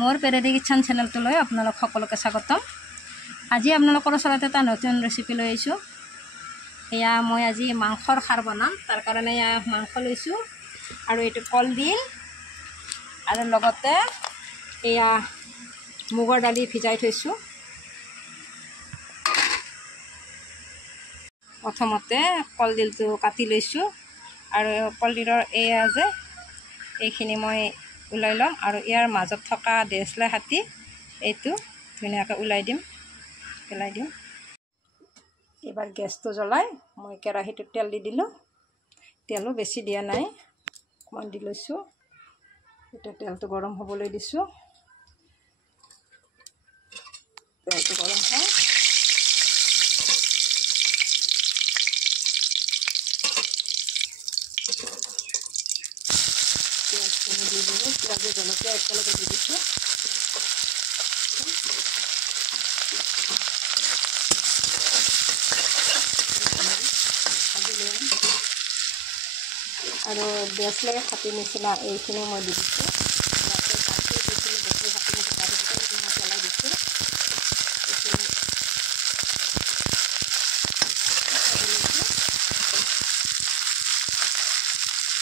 মোৰ পেৰেডি কিচেন চেনেলটোলৈ আপোনালোক সকলোকে স্বাগতম। আজি আপোনালোকৰ ওচৰত এটা নতুন ৰেচিপি লৈ আহিছোঁ। এয়া মই আজি মাংসৰ খাৰ বনাম। তাৰ কাৰণে এয়া মাংস লৈছোঁ আৰু এইটো কলডিল আৰু লগতে এয়া মুগৰ দালি ভিজাই থৈছোঁ। প্ৰথমতে কলডিলটো কাটি লৈছোঁ আৰু কলডিলৰ এয়া যে এইখিনি মই ওলাই ল'ম আৰু ইয়াৰ মাজত থকা ডেছলাই কাটি এইটো ধুনীয়াকৈ পেলাই দিম। এবাৰ গেছটো জ্বলাই মই কেৰাহীটোত তেল দি দিলোঁ। তেলো বেছি দিয়া নাই, অকণমান দি লৈছোঁ। এতিয়া তেলটো গৰম হ'বলৈ দিছোঁ। তেলটো গৰম হয় পিঁয়াজখিনি দি দিলোঁ। পিঁয়াজে জলকীয়া একেলগে দি দিছোঁ। আৰু ডেছলাই কাটি নিচিনা এইখিনি মই দি দিছোঁ। কাটি দিছিলোঁ বেছি কাটি নিচিনা এইখিনি মই পেলাই দিছোঁ।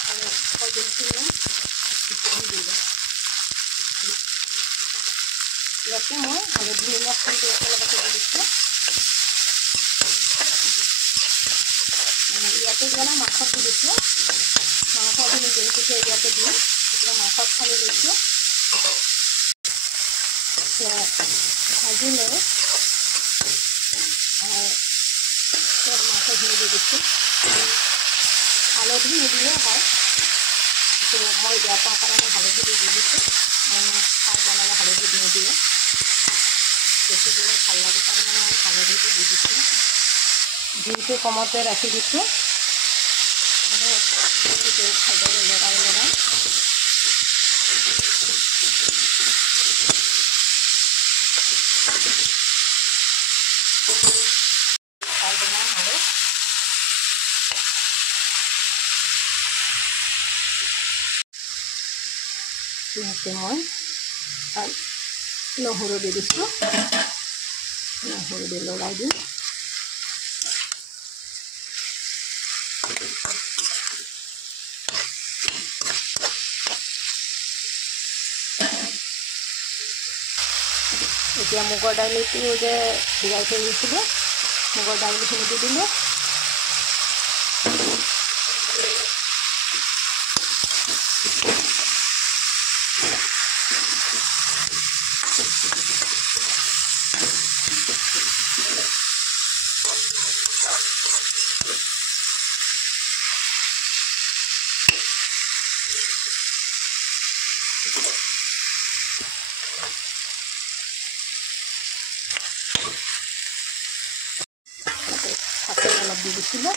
আৰু কলডিলখিনি দিলোঁ। ইয়াতে মই হালধি নিমখটো একেলগতে দি দিছোঁ। ইয়াতে দিয়া নাই, মাংসত দি দিছোঁ। মাংসখিনি যিহেতু ইয়াতে দিওঁ, এতিয়া মাংসত সানি লৈছোঁ। ভাজি লৈ মাংসখিনি দি দিছোঁ। হালধি নিদিলেও হয়, কিন্তু মই বেয়া পাওঁ কাৰণে হালধি দি দিছোঁ। খাৰ বনালে হালধি নিদিয়ে, বেছি দিলে ভাল লাগে কাৰণে মই হালধিটো দি দিছোঁ। জুইটো কমতে ৰাখি দিছোঁ আৰু এইটো ভালদৰে লৰাই খাৰ বনাম আৰু ইয়াতে মই নহৰু দি দিছোঁ। নহৰু দি লৰাই দিম। এতিয়া মুগৰ দালিটো যে ভিজাই থৈ দিছিলোঁ, মুগৰ দালিখিনি দি দিলোঁ। অলপ দি দিছিলোঁ।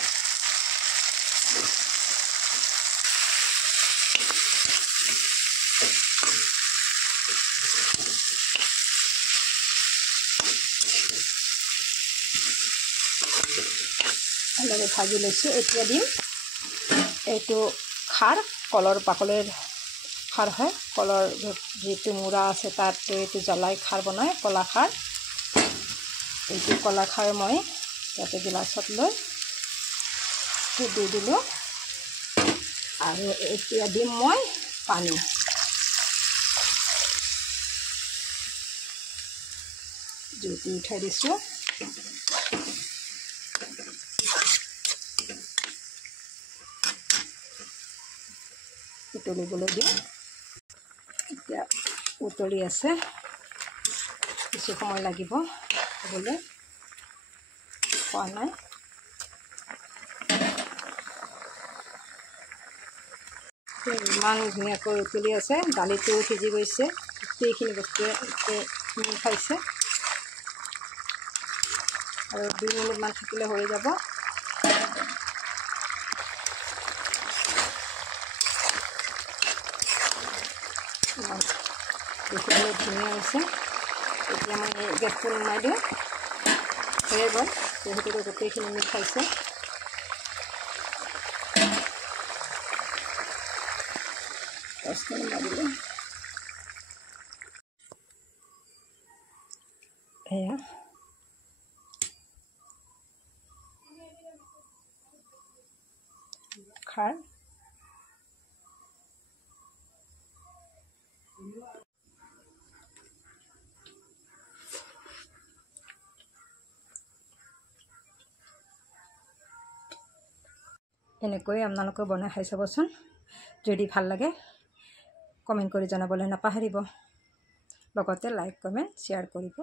ভালদৰে ভাজি লৈছোঁ। এতিয়া দিম এইটো খাৰ, কলৰ বাকলিৰ খাৰ হয়। কলৰ যিটো মূৰা আছে তাত এইটো জ্বলাই খাৰ বনায়, কলা খাৰ। এইটো কলা খাৰ মই ইয়াতে গিলাচত লৈ দি দিলোঁ আৰু এতিয়া দিম মই পানী। জুইটো উঠাই দিছোঁ। উতলিবলৈ দিওঁ। এতিয়া উতলি আছে, কিছু সময় লাগিব হ'বলৈ, খোৱা নাই। ইমান ধুনীয়াকৈ উতলি আছে, দালিটো সিজি গৈছে, গোটেইখিনি বস্তুৱে মিল খাইছে আৰু 2 মিনিটমান থাকিলে হৈ যাব। দেখিবলৈ ধুনীয়া হৈছে। এতিয়া মই গেছটো নমাই দিওঁ। হৈয়ে গ'ল, যিহেতু গোটেইখিনি মিল খাইছে। গেছটো নমাই দিলোঁ। এয়া খাৰ এনেকৈ আপোনালোকে বনাই খাই চাবচোন। যদি ভাল লাগে কমেণ্ট কৰি জনাবলৈ নাপাহৰিব, লগতে লাইক কমেণ্ট শ্বেয়াৰ কৰিব।